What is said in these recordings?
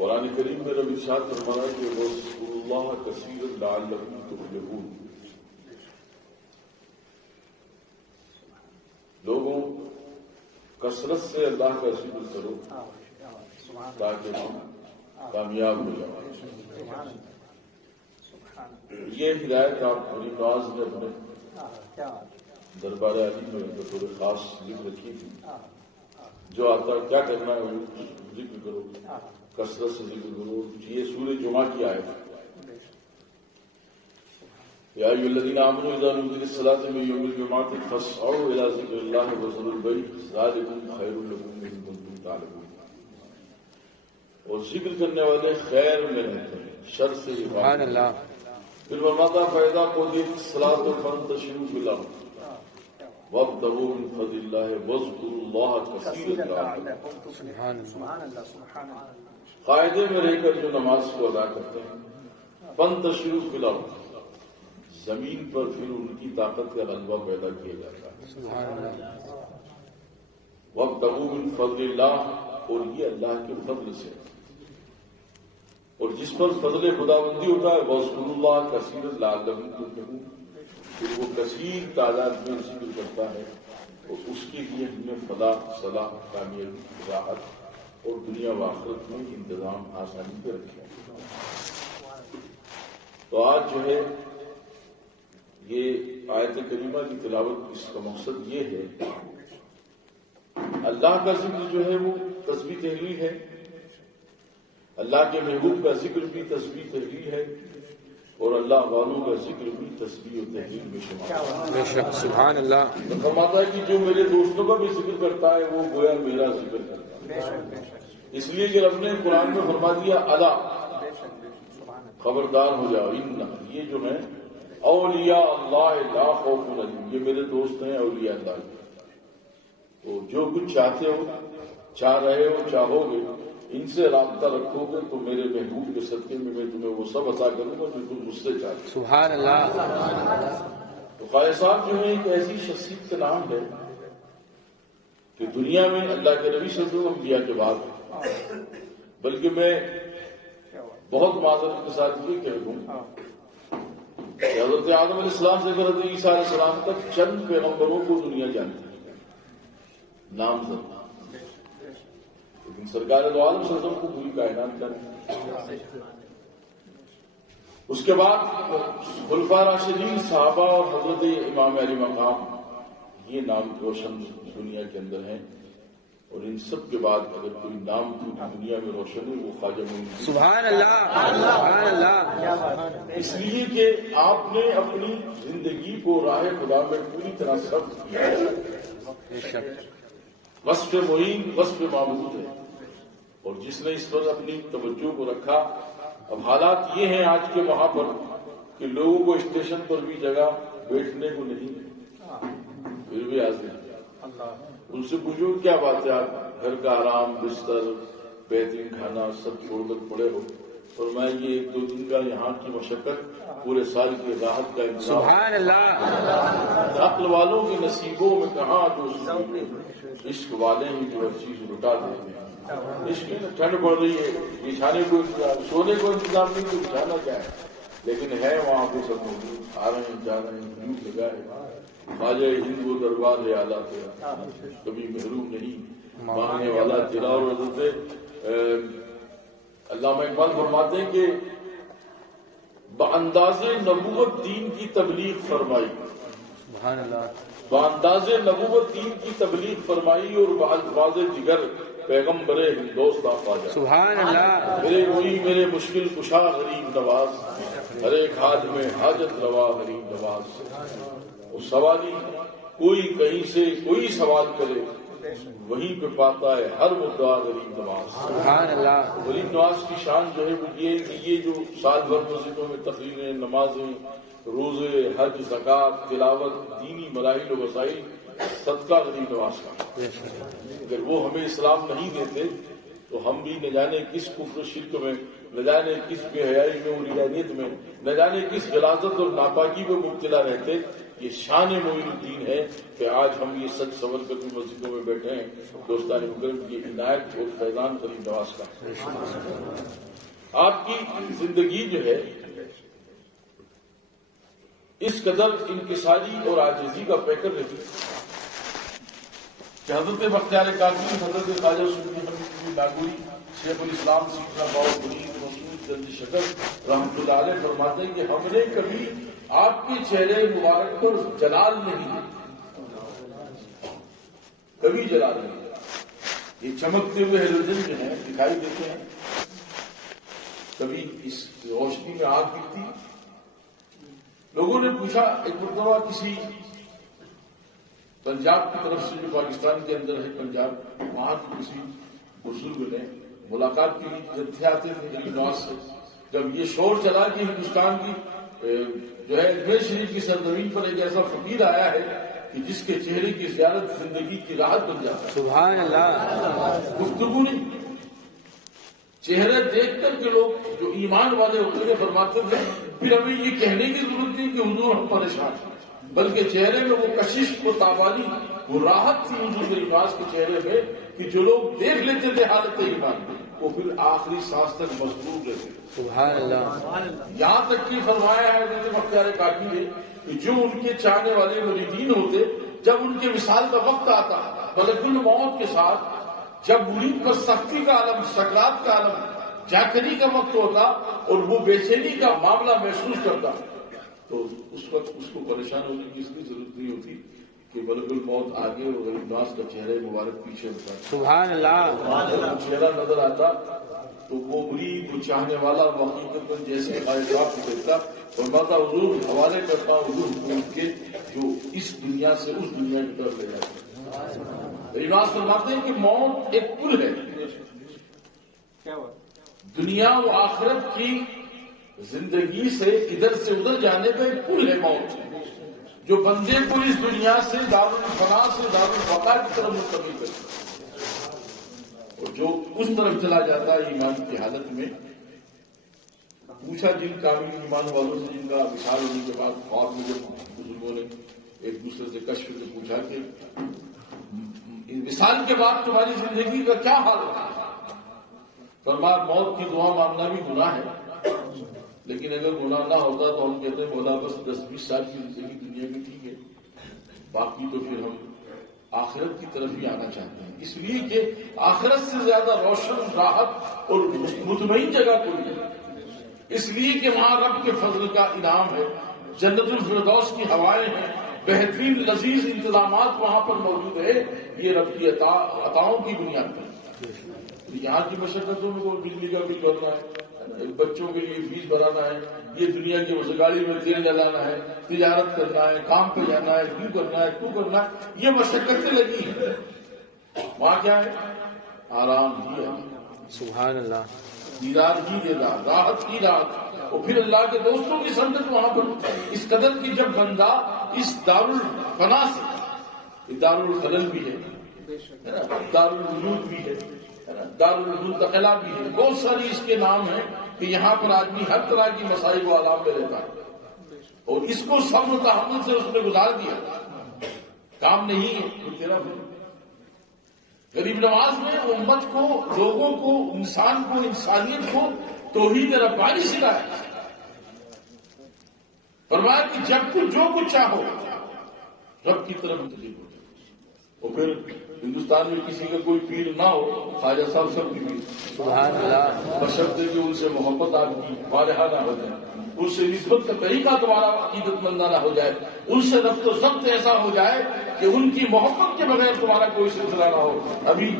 قرآن کریم میں رب ارشاد فرمایا کہ وَاذْكُرُوا اللَّهَ كَثِيرًا لَعَلَّكُمْ تُفْلِحُونَ. لوگوں کثرت سے اللہ کا ذکر کرو تاکہ تم کامیاب ہو جاؤ. یہ ہدایت آپ بڑی نواز نے اپنے دربار علی میں بطور خاص لکھ رکھی تھی. جو آتا ہے کیا کرنا ہے وہ ذکر کرو، کثرت سے ذکر کرو. یہ سورہ جمعہ کی آیت ہے. یا ایھا الذین آمنوا اذا نودی للصلاۃ من یوم الجمعۃ فاسعوا الی ذکر اللہ وذروا البیع ذلکم خیر لکم ان کنتم تعلمون. اور ذکر کرنے والے خیر میں رہتے ہیں، شر سے سبحان اللہ. پھر فرماتا فإذا قضیت الصلاۃ فانتشروا فی الارض وابتغوا من فضل اللہ واذکروا اللہ کثیرا لعلکم. سبحان اللہ. قاعدے میں رہ کر جو نماز کو ادا کرتے ہیں، فانتشروا فی الارض، زمین پر پھر ان کی طاقت کا غلبہ پیدا کیا جاتا ہے. سبحان اللہ. وابتغوا من فضل اللہ، اور یہ اللہ کے فضل سے. اور جس پر فضل خداوندی ہوتا ہے واذکروا اللہ کثیرا لعلکم تفلحون، پھر وہ کثیر تعداد میں ذکر کرتا ہے اور اس کے لیے ہمیں فلاح، صلاح، کامیابی، راحت اور دنیا و آخرت میں انتظام آسانی پہ رکھے. تو آج جو ہے یہ آیت کریمہ کی تلاوت، اس کا مقصد یہ ہے اللہ کا ذکر جو ہے وہ تسبیح تحلیل ہے، اللہ کے محبوب کا ذکر بھی تسبیح تحلیل ہے، اور اللہ والوں کا ذکر بھی تسبیح و تحلیل میں شامل ہے. بے شک. سبحان اللہ. فرماتا ہے کہ جو میرے دوستوں کا بھی ذکر کرتا ہے وہ گویا میرا ذکر کرتا ہے. اس لیے کہ رب نے قرآن میں فرما دیا الا، خبردار ہو جاؤ، ان یہ جو ہے اولیاء اللہ لا خوف علیہم، یہ میرے دوست ہیں اولیاء اللہ. تو جو کچھ چاہتے ہو، چاہ رہے ہو، چاہو گے، ان سے رابطہ رکھو گے تو میرے محبوب کے صدقے میں تمہیں وہ سب عطا کروں گا جو تم مجھ سے چاہتے ہو. سبحان اللہ. تو خواجہ صاحب جو ہے ایک ایسی شخصیت کا نام ہے کہ دنیا میں اللہ کے نبی صلی اللہ علیہ وسلم انبیاء کے بعد، بلکہ میں بہت معذرت کے ساتھ یہ کہہ دوں کہ حضرت آدم علیہ السلام سے حضرت عیسیٰ علیہ السلام تک چند پیغمبروں کو دنیا جانتی ہے نام سے، لیکن سرکار دو عالم صلی اللہ علیہ وسلم کو پوری کائنات جانتی. اس کے بعد خلفاء راشدین، صحابہ اور حضرت امام علی مقام، یہ نام روشن دنیا کے اندر ہیں. اور ان سب کے بعد اگر کوئی نام پوری دنیا میں روشن ہے وہ خواجہ معین الدین. سبحان اللہ. سبحان اللہ. اس لیے کہ آپ نے اپنی زندگی کو راہ خدا میں پوری طرح صرف کیا ہے. بے شک. وصف معین وصف معبود ہے، اور جس نے اس پر اپنی توجہ کو رکھا. اب حالات یہ ہیں آج کے وہاں پر کہ لوگوں کو اسٹیشن پر بھی جگہ بیٹھنے کو نہیں ہے، پھر بھی حاضر. ان سے پوچھو کیا بات ہے، آپ گھر کا آرام، بستر، بہترین کھانا سب چھوڑ کر پڑے ہو، اور میں یہ ایک دو دن کا یہاں کی مشقت پورے سال کی راحت کا انتظام. سبحان اللہ. عقل والوں کے نصیبوں میں کہاں جو عشق والے ہی جو ہر چیز لٹا دیتے ہیں. عشق میں ٹھنڈ پڑ رہی ہے، بچھانے کو انتظام، سونے کو انتظام نہیں تو بچھانا کیا ہے، لیکن ہے وہاں پہ سب موجود، آ رہے ہیں، جا رہے ہیں، جھوٹ لگا ہے. خواجہ ہند و دربار ہے آلہ تیرا، کبھی محروم نہیں مانگنے والا تیرا. اور حضرت علامہ اقبال فرماتے ہیں کہ بانداز نبوت دین کی تبلیغ فرمائی. سبحان اللہ. بانداز نبوت دین کی تبلیغ فرمائی، اور بالفاظ جگر پیغمبر ہندوستاں خواجہ. سبحان اللہ. میرے کوئی میرے مشکل کشا غریب نواز، ہر ایک حال میں حاجت روا غریب نواز. سوالی کوئی کہیں سے کوئی سوال کرے وہیں پہ پاتا ہے ہر مدعا غریب نواز. سبحان اللہ. غریب نواز کی شان جو ہے وہ یہ کہ یہ جو سال بھر مسجدوں میں تقریریں، نمازیں، روزے، حج، زکوٰۃ، تلاوت، دینی مراحل و وسائل، صدقہ غریب نواز کا. اگر وہ ہمیں اسلام نہیں دیتے تو ہم بھی نہ جانے کس کفر و شرک میں، نہ جانے کس بے حیائی میں اور ریانیت میں، نہ جانے کس غلاظت اور ناپاکی میں مبتلا رہتے. یہ شان معین الدین ہے کہ آج ہم یہ سچ سور کر کے مسجدوں میں بیٹھے ہیں دوستان مکرم کی عنایت اور فیضان غریب نواز کا. آپ کی زندگی جو ہے اس قدر انکساری اور عاجزی کا پیکر رہی کہ حضرت بختیار کاکڑی، حضرت خواجہ صوفی حمید ناگوری، شیخ الاسلام سیدنا باؤ فرید مسعود گنج شکر رحمۃ اللہ علیہ فرماتے ہیں کہ ہم نے کبھی آپ کے چہرے مبارک پر جلال نہیں دیکھا، کبھی جلال نہیں دیکھا. یہ چمکتے ہوئے ہیلوجن جو ہیں دکھائی دیتے ہیں، کبھی اس روشنی میں آگ دکھتی. لوگوں نے پوچھا ایک مرتبہ کسی پنجاب کی طرف سے جو پاکستان کے اندر ہے پنجاب، وہاں کے کسی بزرگ نے ملاقات کے لیے جب تھے آتے تھے غریب نواز سے، جب یہ شور چلا کہ ہندوستان کی جو ہے اجمیر شریف کی سرزمین پر ایک ایسا فقیر آیا ہے کہ جس کے چہرے کی زیارت زندگی کی راحت بن جاتا ہے. سبحان اللہ. گفتگو نہیں، چہرے دیکھ کر کے لوگ جو ایمان والے ہوتے تھے فرماتے تھے پھر ہمیں یہ کہنے کی ضرورت نہیں کہ حضور ہم پریشان ہیں، بلکہ چہرے میں وہ کشش، وہ تابانی، وہ راحت تھی حضور کے لباس کے چہرے میں کہ جو لوگ دیکھ لیتے تھے حالت ایمان وہ پھر آخری سانس تک مسرور رہتے تھے. سبحان اللہ. یہاں تک کہ فرمایا ہے حضرت بختیار کاکی نے کہ جو ان کے چاہنے والے مریدین ہوتے، جب ان کے وصال کا وقت آتا ملک الموت کے ساتھ، جب مرید پر سختی کا عالم، سکرات کا عالم، جاکری کا وقت ہوتا اور وہ بے چینی کا معاملہ محسوس کرتا تو اس وقت اس کو پریشان ہونے کی اس کی ضرورت نہیں ہوتی کہ ملک الموت آگے اور غریب نواز کا چہرہ مبارک پیچھے ہوتا. سبحان اللہ. جب چہرہ نظر آتا تو وہ مرید، وہ چاہنے والا حقیقت میں جیسے خواہشات کو دیکھتا فرماتا حضور حوالے کرتا حضور حکومت کے جو اس دنیا سے اس دنیا کی طرف لے جاتے. غریب نواز فرماتے ہیں کہ موت ایک پل ہے، دنیا و آخرت کی زندگی سے ادھر سے ادھر جانے کا ایک پل ہے موت، جو بندے کو اس دنیا سے دارالفنا سے دارالبقاء کی طرف منتقل کرتا ہے، اور جو اس طرف چلا جاتا ہے ایمان کی حالت میں. پوچھا جن کامل ایمان والوں سے جن کا وصال ہونے کے بعد خواب میں جب بزرگوں نے ایک دوسرے سے کشف سے پوچھا کہ وصال کے بعد تمہاری زندگی کا کیا حال رہا؟ فرمایا موت کی دعا مانگنا بھی گناہ ہے، لیکن اگر گناہ نہ ہوتا تو ہم کہتے ہیں مولا بس 10-20 سال کی زندگی دنیا میں ٹھیک ہے، باقی تو پھر ہم آخرت کی طرف ہی آنا چاہتے ہیں، اس لیے کہ آخرت سے زیادہ روشن، راحت اور مطمئن جگہ کوئی ہے. اس لیے کہ وہاں رب کے فضل کا انعام ہے، جنت الفردوس کی ہوائیں ہیں، بہترین لذیذ انتظامات وہاں پر موجود ہے. یہ رب کی عطاؤں کی بنیاد پر. یہاں کی مشقتوں میں کوئی بجلی کا بل بھرنا ہے، بچوں کے لیے فیس بھرانا ہے، یہ دنیا کی گاڑی میں تیل جلانا ہے، تجارت کرنا ہے، کام پہ جانا ہے، کیوں کرنا ہے، کیوں کرنا ہے، یہ مشقتیں لگی ہیں. وہاں کیا ہے؟ آرام ہی ہے، سبحان اللہ. دیدار ہی دیدار، راحت ہی راحت، اور پھر اللہ کے دوستوں کی سنگت وہاں پر اس قدر کی جب بندہ اس دارالفنا سے، دارالخلل بھی ہے، دارالوجود بھی ہے، دارالوجود کا قلعہ بھی ہے، بہت ساری اس کے نام ہیں کہ یہاں پر آدمی ہر طرح کی مسائل و آلام میں رہتا ہے اور اس کو صبر و تحمل سے اس نے گزار دیا. کام نہیں ہے تو تیرا غریب نواز نے امت کو، لوگوں کو، انسان کو، انسانیت کو توحید ربانی سکھایا. فرمایا کہ جب تم جو کچھ چاہو رب کی طرف منتقل ہو جاؤ. اور پھر ہندوستان میں کسی کا کوئی پیر نہ ہو، خواجہ صاحب سب کی پیر، سبحان اللہ. بشرطے کہ ان سے محبت آپ کی والہا نہ ہو جائے، ان سے نسبت کا طریقہ تمہارا عقیدت مندہ نہ ہو جائے، ان سے ربط و ضبط ایسا ہو جائے کہ ان کی محبت کے بغیر تمہارا کوئی سلسلہ نہ ہو. ابھی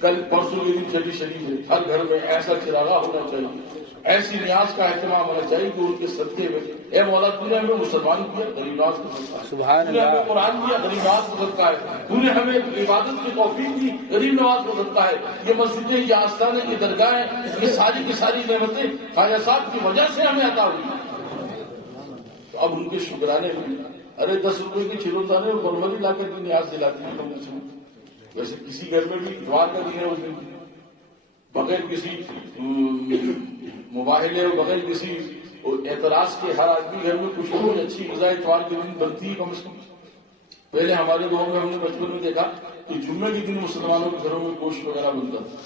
کل پرسوں کے دن چلی شریف ہے، ہر گھر میں ایسا چراغا ہونا چاہیے، ایسی نیاز کا اہتمام ہونا چاہیے کہ ان کے صدقے میں اے مولا تو نے ہمیں مسلمان کیا، غریب نواز کو صدقہ ہے، سبحان تو نے ہمیں اللہ. قرآن کیا، غریب نواز کو صدقہ ہے، تو نے ہمیں عبادت کی توفیق دی، غریب نواز کو صدقہ ہے. یہ مسجدیں، یہ آستانے، یہ درگاہیں، یہ ساری کی ساری نعمتیں خواجہ صاحب کی وجہ سے ہمیں عطا ہوئی. تو اب ان کے شکرانے میں ارے 10 روپے کی چھلوتانے اور بنولی لا کر کے نیاز دلاتی ہیں. ویسے کسی گھر میں بھی اتوار کا دن ہے اس دن، بغیر کسی مباہلے اور بغیر کسی اور اعتراض کے ہر آدمی گھر میں کچھ نہ کچھ اچھی غذا اتوار کے دن بنتی ہے کم از کم. پہلے ہمارے گاؤں میں ہم نے بچپن میں دیکھا کہ جمعے کے دن مسلمانوں کے گھروں میں گوشت وغیرہ بنتا تھا.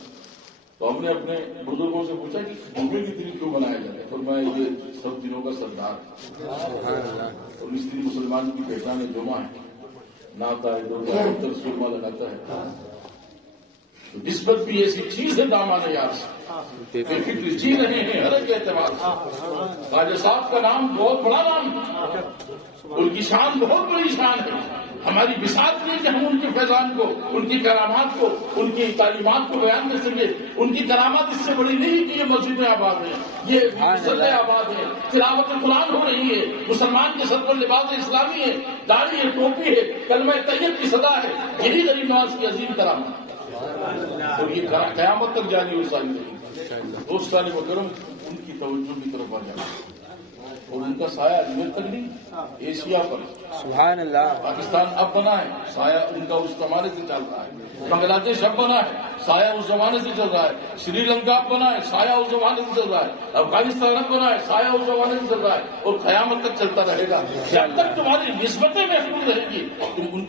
تو ہم نے اپنے بزرگوں سے پوچھا کہ جمعے کے دن کیوں بنایا جاتا ہے؟ فرمایا یہ سب دنوں کا سردار ہے اور اس دن مسلمان کی پہچان جمعہ ہے، نہاتا ہے دھوتا ہے سرما لگاتا ہے. تو نسبت بھی ایسی چیز ہے دامان یار سے بے فکر جی رہے ہیں ہر ایک اعتبار سے. خواجہ صاحب کا نام بہت بڑا نام ہے، ان کی شان بہت بڑی شان ہے. ہماری بساط نہیں کہ ہم ان کے فیضان کو، ان کی کرامات کو، ان کی تعلیمات کو بیان کر سکے. ان کی کرامات اس سے بڑی نہیں کہ یہ مسجدیں آباد ہیں، یہ مسلح آباد ہیں، تلاوت قرآن ہو رہی ہے، مسلمان کے سر پر لباس اسلامی ہے، داڑھی ہے، ٹوپی ہے، کلمہ طیب کی صدا ہے. یہی غریب نواز کی عظیم کرامات اور یہ قیامت تک جاری ہو ساری رہی. دوست سال مکرم ان کی توجہ کی طرف آ جائے اور ان کا سایہ اجمیر تک نہیں، ایشیا پر. سبحان اللہ. پاکستان اب بنا ہے، سایہ ان کا اس زمانے سے چل رہا ہے. بنگلہ دیش اب بنا ہے، سایہ اس زمانے سے چل رہا ہے. سری لنکا اب بنا ہے، سایہ اس زمانے سے چل رہا ہے. افغانستان اب بنا ہے، سایہ اس زمانے سے چل رہا ہے اور قیامت تک چلتا رہے گا. جب تک تمہاری نسبتیں محفوظ رہیں گی،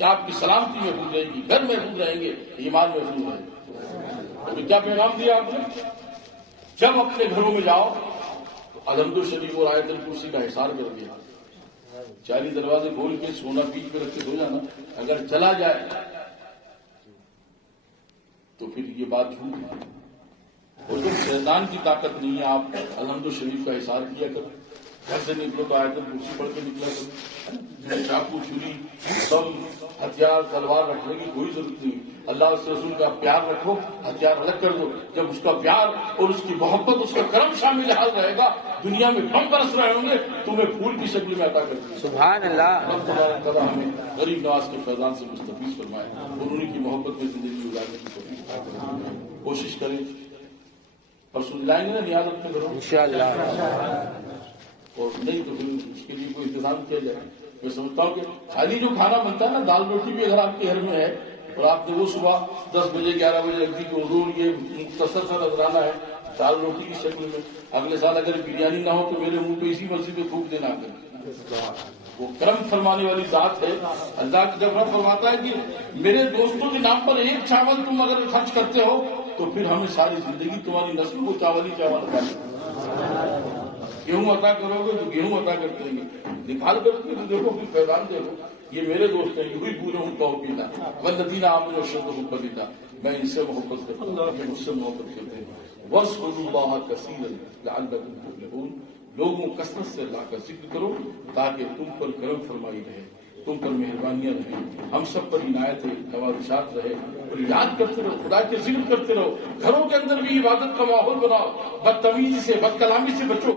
آپ کی سلامتی محفوظ رہے گی، گھر محفوظ رہیں گے، ایمان محفوظ رہے گا. کیا پیغام دیا آپ نے؟ جب اپنے گھروں میں جاؤ الحمد شریف اور آیت الکرسی کا حصار کر دیا. 40 دروازے کھول کے سونا پیچ پہ رکھ کے سو جانا. اگر چلا جائے تو پھر یہ بات جھوٹ ہے. اور جب شیطان کی طاقت نہیں ہے، آپ الحمد شریف کا حصار کیا کرو. گھر سے نکلو تو آیت الکرسی پڑھ کے نکلا کرو. چاقو چھری سب ہتھیار تلوار رکھنے کی کوئی ضرورت نہیں. اللہ اس رسول کا پیار رکھو، ہتھیار الگ کر دو. جب اس کا پیار اور اس کی محبت، اس کا کرم شامل حال رہے گا، دنیا میں بم برس رہے ہوں گے، تمہیں پھول کی شکل میں عطا کر دیں. سبحان اللہ. اللہ تبارک و تعالیٰ ہمیں غریب نواز کے فیضان سے مستفیض فرمائے اور انہیں کی محبت میں زندگی گزارنے کی کوشش کریں. پرسوں دلائیں گے نا نیازت میں کرو انشاءاللہ. اور نہیں تو پھر اس کے لیے کوئی انتظام کیا جائے. میں سمجھتا ہوں کہ خالی جو کھانا بنتا ہے نا، دال روٹی بھی اگر آپ کے گھر میں ہے اور آپ نے وہ صبح 10 بجے 11 بجے رکھ دی کہ حضور یہ مختصر سا نذرانہ ہے دال روٹی کی شکل میں، اگلے سال اگر بریانی نہ ہو تو میرے منہ پہ اسی مسجد میں تھوک دینا کر. وہ کرم فرمانے والی ذات ہے. اللہ کی جب فرماتا ہے کہ میرے دوستوں کے نام پر ایک چاول تم اگر خرچ کرتے ہو تو پھر ہمیں ساری زندگی تمہاری نسل کو چاول ہی چاول عطا کریں. گیہوں عطا کرو گے تو گیہوں عطا کرتے ہیں، نکال کر کے دیکھو پھر پیغام دیکھو. یہ میرے دوست ہیں، یہی پورے ان کا پیتا والذین آمنوا اشد حبا للہ. میں ان سے محبت کرتا ہوں، یہ مجھ سے محبت کرتے ہیں. واذکروا اللہ کثیرا لعلکم تفلحون. لوگوں کثرت سے اللہ کا ذکر کرو تاکہ تم پر کرم فرمائی رہے، تم پر مہربانیاں رہیں، ہم سب پر عنایت نوازشات رہے. اور یاد کرتے رہو، خدا کے ذکر کرتے رہو. گھروں کے اندر بھی عبادت کا ماحول بناؤ. بدتمیزی سے، بد کلامی سے بچو.